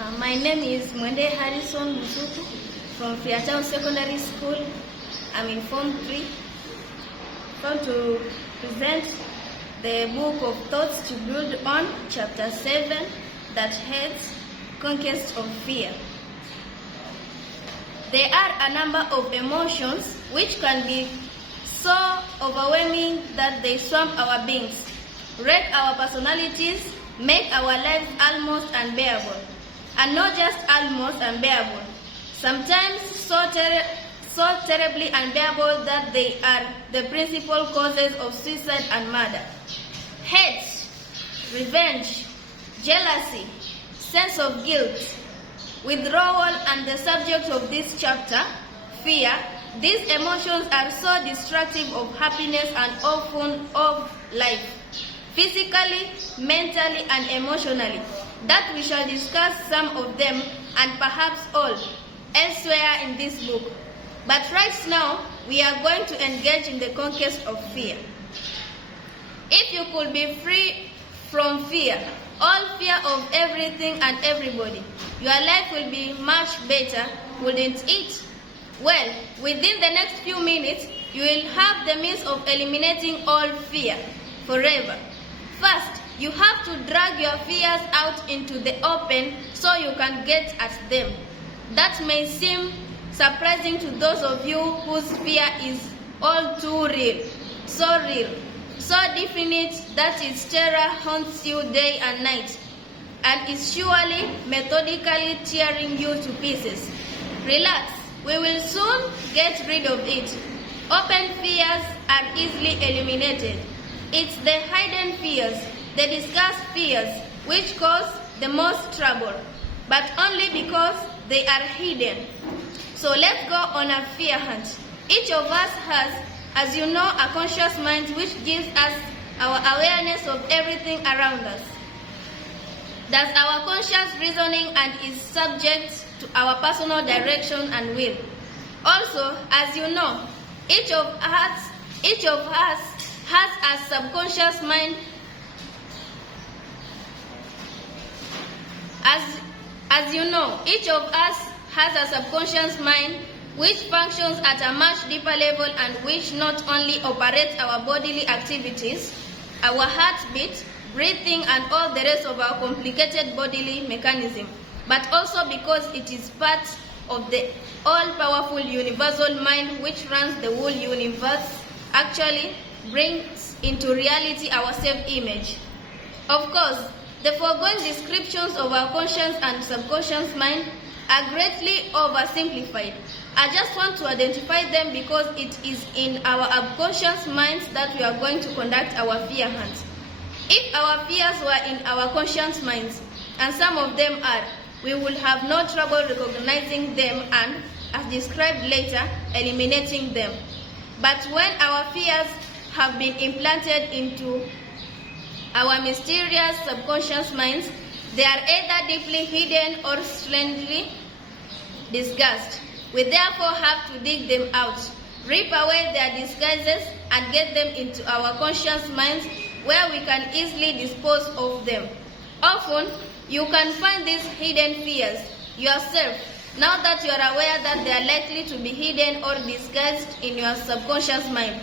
My name is Mwende Harrison Musuku from Freetown Secondary School. I'm in Form 3. I'm going to present the book of Thoughts to Build On, Chapter 7, that heads Conquest of Fear. There are a number of emotions which can be so overwhelming that they swamp our beings, wreck our personalities, make our lives almost unbearable. And not just almost unbearable, sometimes so terribly unbearable that they are the principal causes of suicide and murder. Hate, revenge, jealousy, sense of guilt, withdrawal, and the subject of this chapter, fear. These emotions are so destructive of happiness and often of life, physically, mentally, and emotionally, that we shall discuss some of them and perhaps all elsewhere in this book. But right now, we are going to engage in the conquest of fear. If you could be free from fear, all fear of everything and everybody, your life will be much better, wouldn't it? Well, within the next few minutes, you will have the means of eliminating all fear forever. First, you have to drag your fears out into the open so you can get at them. That may seem surprising to those of you whose fear is all too real, so definite that its terror haunts you day and night, and is surely methodically tearing you to pieces. Relax, we will soon get rid of it. Open fears are easily eliminated. It's the hidden fears, the disguised fears, which cause the most trouble, but only because they are hidden. So let's go on a fear hunt. Each of us has, as you know, a conscious mind which gives us our awareness of everything around us. That's our conscious reasoning and is subject to our personal direction and will. Also, as you know, each of us has a subconscious mind. As you know, each of us has a subconscious mind which functions at a much deeper level and which not only operates our bodily activities, our heartbeat, breathing, and all the rest of our complicated bodily mechanism, but also because it is part of the all-powerful universal mind which runs the whole universe, actually brings into reality our self-image. Of course, the foregoing descriptions of our conscious and subconscious mind are greatly oversimplified. I just want to identify them because it is in our unconscious minds that we are going to conduct our fear hunt. If our fears were in our conscious minds, and some of them are, we will have no trouble recognizing them and, as described later, eliminating them. But when our fears have been implanted into our mysterious subconscious minds, they are either deeply hidden or strangely disguised. We therefore have to dig them out, rip away their disguises, and get them into our conscious minds where we can easily dispose of them. Often, you can find these hidden fears yourself now that you are aware that they are likely to be hidden or disguised in your subconscious mind.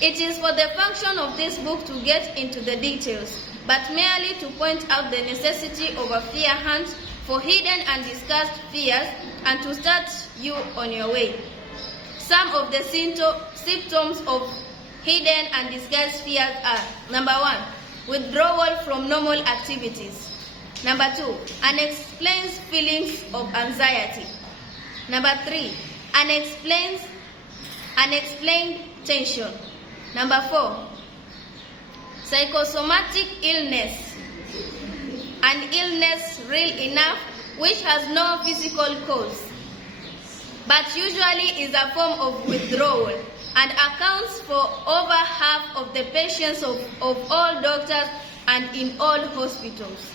It is for the function of this book to get into the details, but merely to point out the necessity of a fear hunt for hidden and disguised fears and to start you on your way. Some of the symptoms of hidden and disguised fears are: number 1, withdrawal from normal activities. Number 2, unexplained feelings of anxiety. Number 3, unexplained tension. Number 4, psychosomatic illness. An illness real enough which has no physical cause, but usually is a form of withdrawal and accounts for over half of the patients of all doctors and in all hospitals.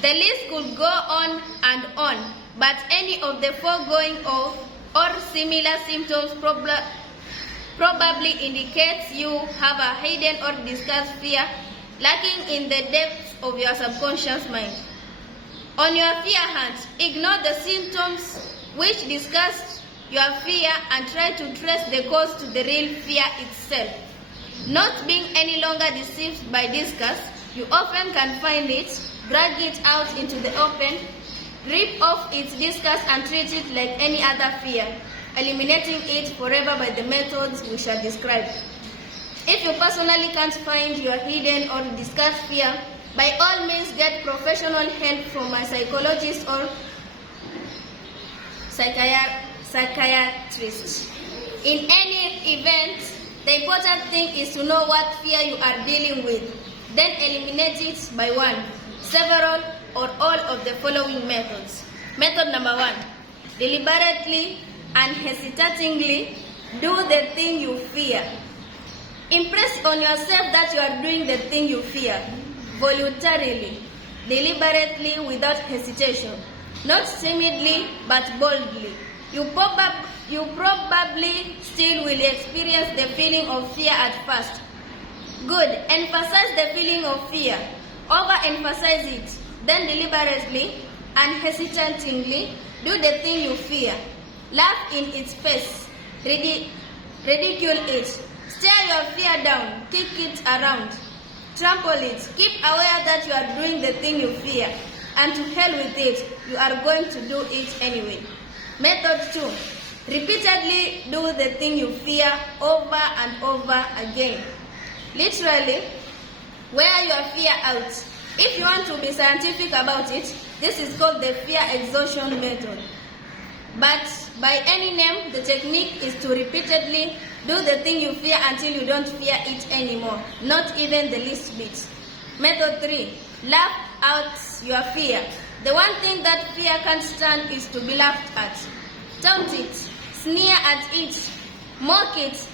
The list could go on and on, but any of the foregoing or similar symptoms probably indicates you have a hidden or disguised fear lurking in the depths of your subconscious mind. On your fear hunt, ignore the symptoms which disgust your fear and try to trace the cause to the real fear itself. Not being any longer deceived by disgust, you often can find it, drag it out into the open, rip off its disgust and treat it like any other fear, eliminating it forever by the methods we shall describe. If you personally can't find your hidden or discussed fear, by all means get professional help from a psychologist or psychiatrist. In any event, the important thing is to know what fear you are dealing with, then eliminate it by one, several, or all of the following methods. Method number 1, deliberately and hesitatingly do the thing you fear. Impress on yourself that you are doing the thing you fear, voluntarily, deliberately, without hesitation, not timidly but boldly. You probably still will experience the feeling of fear at first. Good. Emphasize the feeling of fear. Overemphasize it. Then deliberately and hesitatingly do the thing you fear. Laugh in its face. Ridicule it. Stare your fear down. Kick it around. Trample it. Keep aware that you are doing the thing you fear. And to hell with it, you are going to do it anyway. Method 2. Repeatedly do the thing you fear over and over again. Literally, wear your fear out. If you want to be scientific about it, this is called the fear exhaustion method. But by any name, the technique is to repeatedly do the thing you fear until you don't fear it anymore, not even the least bit. Method 3. Laugh out your fear. The one thing that fear can't stand is to be laughed at. Taunt it, sneer at it, mock it,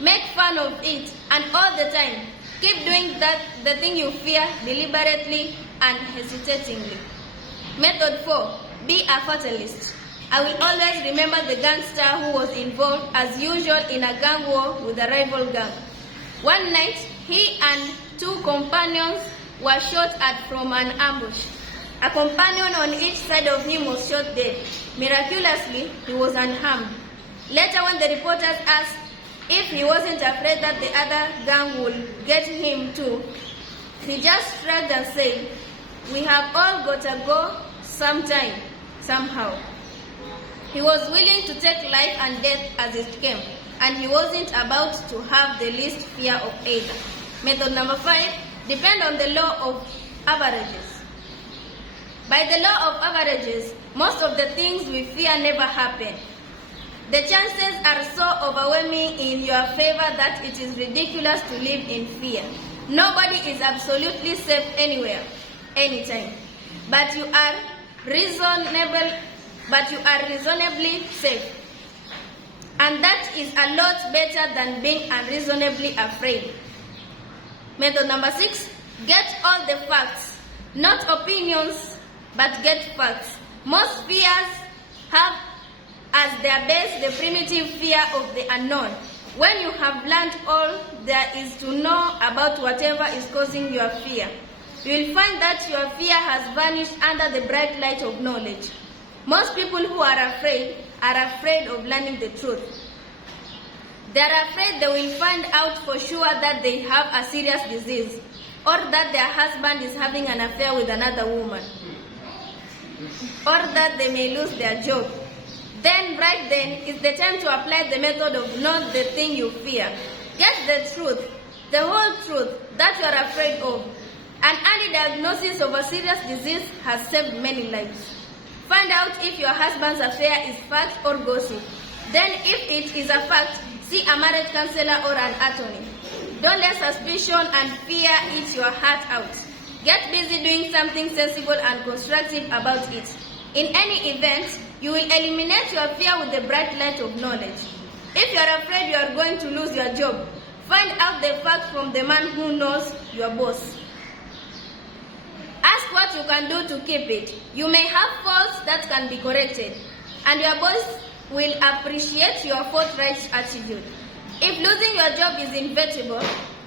make fun of it, and all the time, keep doing the thing you fear deliberately and hesitatingly. Method 4. Be a fatalist. I will always remember the gangster who was involved as usual in a gang war with a rival gang. One night, he and 2 companions were shot at from an ambush. A companion on each side of him was shot dead. Miraculously, he was unharmed. Later, when the reporters asked if he wasn't afraid that the other gang would get him too, he just shrugged and said, "We have all got to go sometime, somehow." He was willing to take life and death as it came, and he wasn't about to have the least fear of either. Method number 5, depend on the law of averages. By the law of averages, most of the things we fear never happen. The chances are so overwhelming in your favor that it is ridiculous to live in fear. Nobody is absolutely safe anywhere, anytime. But you are reasonably safe. And that is a lot better than being unreasonably afraid. Method number 6, get all the facts, not opinions, but get facts. Most fears have as their base the primitive fear of the unknown. When you have learned all there is to know about whatever is causing your fear, you will find that your fear has vanished under the bright light of knowledge. Most people who are afraid of learning the truth. They are afraid they will find out for sure that they have a serious disease or that their husband is having an affair with another woman, or that they may lose their job. Then, right then, is the time to apply the method of know the thing you fear. Get the truth, the whole truth that you are afraid of. An early diagnosis of a serious disease has saved many lives. Find out if your husband's affair is fact or gossip. Then, if it is a fact, see a marriage counselor or an attorney. Don't let suspicion and fear eat your heart out. Get busy doing something sensible and constructive about it. In any event, you will eliminate your fear with the bright light of knowledge. If you are afraid you are going to lose your job, find out the fact from the man who knows your boss. Ask what you can do to keep it. You may have faults that can be corrected, and your boss will appreciate your forthright attitude. If losing your job is inevitable,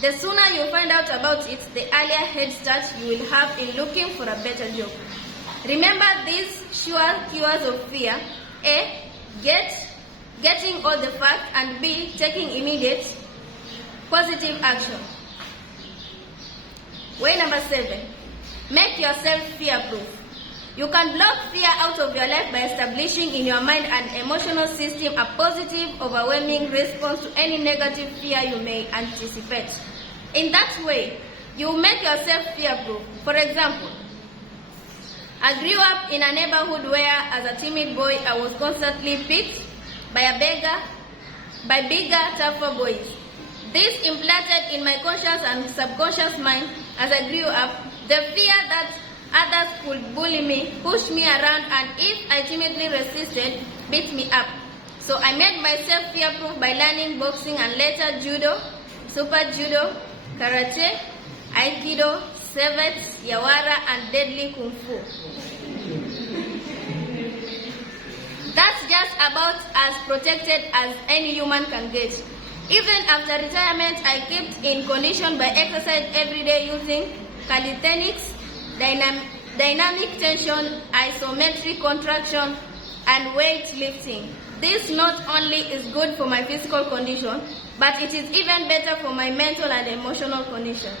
the sooner you find out about it, the earlier head start you will have in looking for a better job. Remember these sure cures of fear. A. Getting all the facts, and B. Taking immediate positive action. Way number 7. Make yourself fear-proof. You can block fear out of your life by establishing in your mind and emotional system a positive, overwhelming response to any negative fear you may anticipate. In that way, you make yourself fear-proof. For example, I grew up in a neighborhood where, as a timid boy, I was constantly picked by bigger, tougher boys. This implanted in my conscious and subconscious mind as I grew up the fear that others could bully me, push me around, and if I timidly resisted, beat me up. So I made myself fear-proof by learning boxing and later judo, super judo, karate, aikido, savate, yawara, and deadly kung fu. That's just about as protected as any human can get. Even after retirement, I kept in condition by exercise every day using calisthenics, dynamic tension, isometric contraction, and weightlifting. This not only is good for my physical condition, but it is even better for my mental and emotional condition.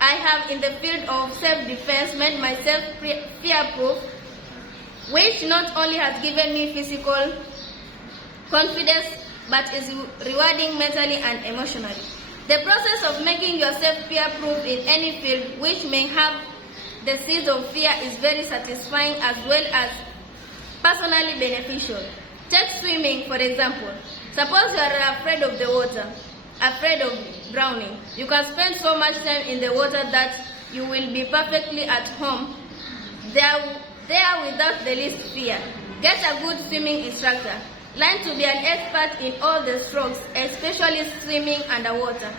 I have, in the field of self-defense, made myself fear-proof, which not only has given me physical confidence, but is rewarding mentally and emotionally. The process of making yourself fear-proof in any field which may have the seeds of fear is very satisfying as well as personally beneficial. Take swimming, for example. Suppose you are afraid of the water, afraid of drowning. You can spend so much time in the water that you will be perfectly at home there without the least fear. Get a good swimming instructor. Learn to be an expert in all the strokes, especially swimming underwater.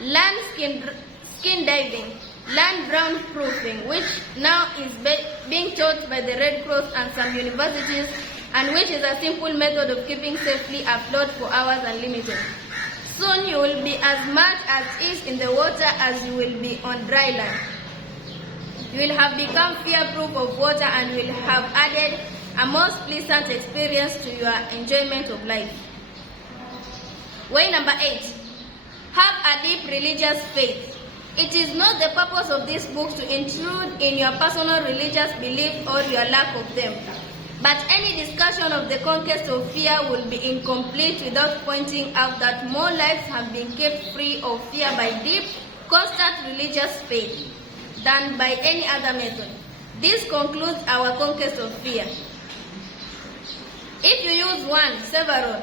Learn skin diving. Learn ground proofing, which now is being taught by the Red Cross and some universities, and which is a simple method of keeping safely afloat for hours unlimited. Soon you will be as much at ease in the water as you will be on dry land. You will have become fear-proof of water and will have added a most pleasant experience to your enjoyment of life. Way number 8. Have a deep religious faith. It is not the purpose of this book to intrude in your personal religious belief or your lack of them. But any discussion of the conquest of fear will be incomplete without pointing out that more lives have been kept free of fear by deep, constant religious faith than by any other method. This concludes our conquest of fear. If you use one, several,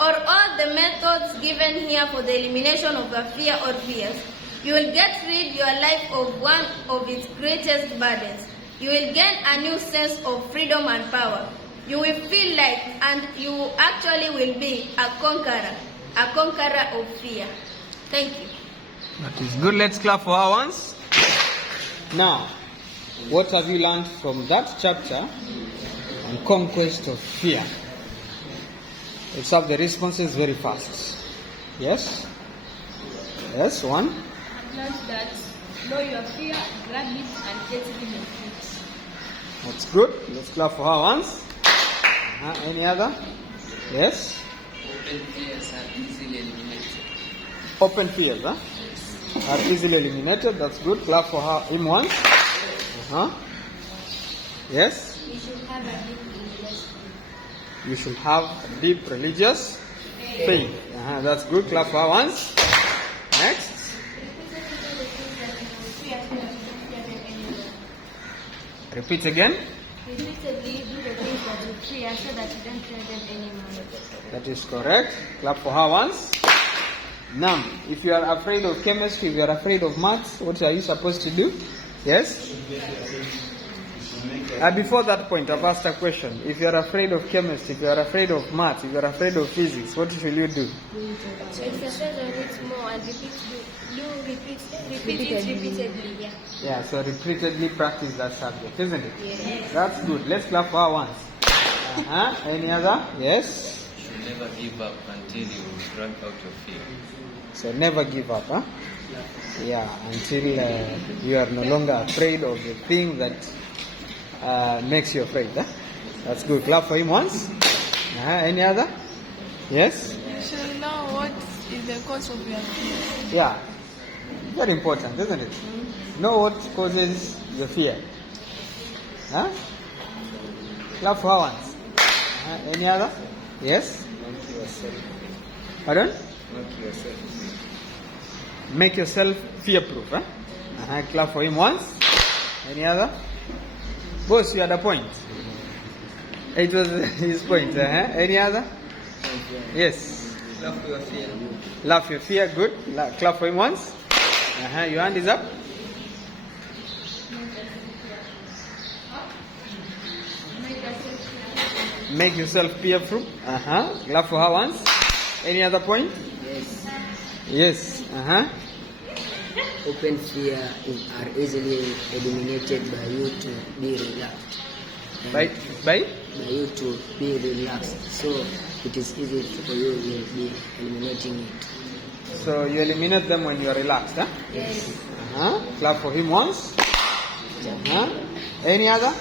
or all the methods given here for the elimination of a fear or fears, you will get rid your life of one of its greatest burdens. You will gain a new sense of freedom and power. You will feel like, and you actually will be a conqueror of fear. Thank you. That is good. Let's clap for our ones. Now, what have you learned from that chapter on conquest of fear? Let's have the responses very fast. Yes? Yes, one. I've learned that know your fear, grab it, and get rid of it. That's good. Let's clap for her once. Any other? Yes? Open fears are easily eliminated. Open fears, huh? Are easily eliminated. That's good. Clap for her. Him once. Yes? You should have a deep religious faith. You should have a deep religious faith. That's good. Clap for her once. Next. Repeat again. Repeatedly do the things that you fear so that you don't fear them anymore. That is correct. Clap for her once. Now, if you are afraid of chemistry, if you are afraid of maths, what are you supposed to do? Yes? Before that point, I've asked a question. If you are afraid of chemistry, if you are afraid of maths, if you are afraid of physics, what should you do? Exercise on it more and repeat it repeatedly. Yeah. Yeah, so repeatedly practice that subject, isn't it? Yes. That's good. Let's clap for her once. Any other? Yes? You should never give up until you drag out your fear. So never give up, huh? Yeah, until you are no longer afraid of the thing that makes you afraid. Huh? That's good. Clap for him once. Any other? Yes? You should know what is the cause of your fear. Yeah. Very important, isn't it? Know what causes your fear. Huh? Clap for her once. Any other? Yes? Make yourself. Pardon? Make yourself. Make yourself fear-proof. Huh? Clap for him once. Any other? Boss, you had a point. It was his point. Any other? Yes. Love your fear. Laugh your fear. Good. Clap for him once. Your hand is up. Make yourself fear-proof. Clap for her once. Any other point? Yes. Yes. Open fear are easily eliminated by you to be relaxed. And By by you to be relaxed. So it is easy for you to be eliminating it. so you eliminate them when you are relaxed. Huh? Yes. Clap for him once. Any other?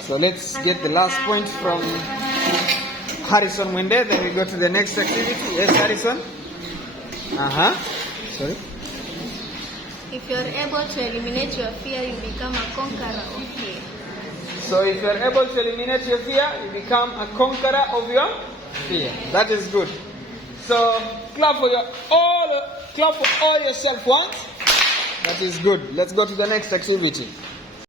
So let's get the last point from Harrison Mwende, then we go to the next activity. Yes, Harrison? Sorry? If you're able to eliminate your fear, you become a conqueror of fear. So if you're able to eliminate your fear, you become a conqueror of your fear. That is good. So clap for all yourself once. That is good. Let's go to the next activity.